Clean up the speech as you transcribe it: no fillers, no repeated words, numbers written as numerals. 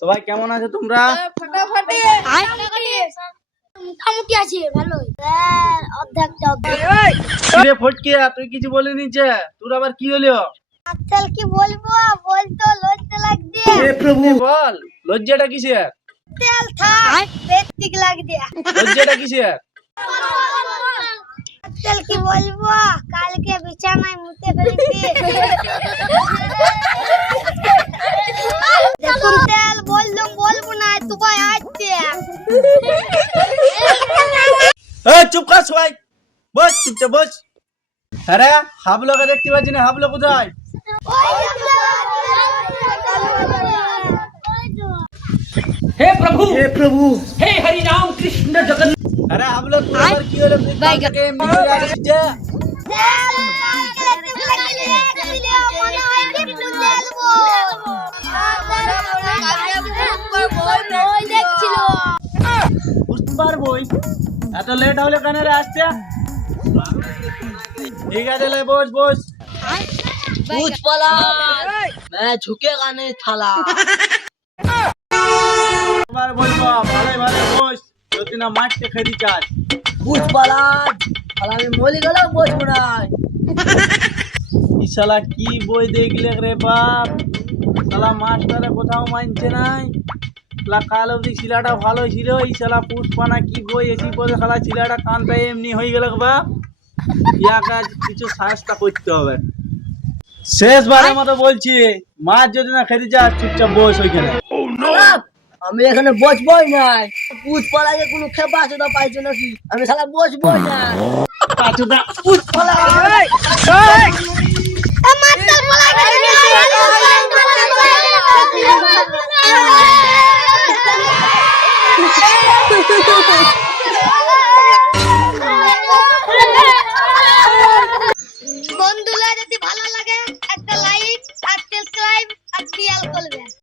সবাই কেমন আছো তোমরা? মোটামুটি আছে ভালোই। ফটকিয়া তুই কিছু বলিনি যে তোর আবার কি হলো? আজকাল কি বলবো, বলতো লজ্জা লাগছে। হে প্রভু বল, লজ্জাটা কিসের? তেল থাক পেট লাগছে। লজ্জাটা কিসের? আজকাল কি বলবো, কালকে বিছানায় মুতে ফেলেছি। দেখুন তেল বললাম বলবো না, তুই আসছে। চুপ কর সবাই, বস চুপচাপ বস। আরে হাবলোকে দেখতে পাচ্ছি না, হাবলো কোথায়? हे प्रभु হে প্রভু, हे हरि राम कृष्ण जगन्नाथ। আরে হাবলো তোর আবার কি হলো? তুই কালকে মিলে আসছিস যে? বুঝতে পারবো এত লেট হলে কেন রে আসতে? ঠিক আছে লে বস বস। पूछ पला मैं झुकेगा नहीं थाला। এবার বলবো ভালো ভালো বস, যদি না মাঠতে খেলি চাস। पूछ पला थाला में मोली गला बोझ मुनाई। এই শালা কি বই দেখলে রে বাপ, শালা মাস্টারে কোথাও মানছে নাই। শালা কাল অব্দি ছিলাটা ভালো ছিল, এই শালা পুষ্পানা কি বই এসি পদে শালা ছিলাটা কানটা এমনি হয়ে গেল বাপ। ইয়াকে কিছু সাহায্য করতে হবে। শেষবারের মতো বলছি, মাছ যদি না খেতে চাস চুপচাপ বস ওইখানে। আমি এখানে বসবই নাই। पूछ पला के কোনো খেপা চোদা পাইছো নাকি? আমি শালা বসবই না। পাঁচুদা पूछ पला এই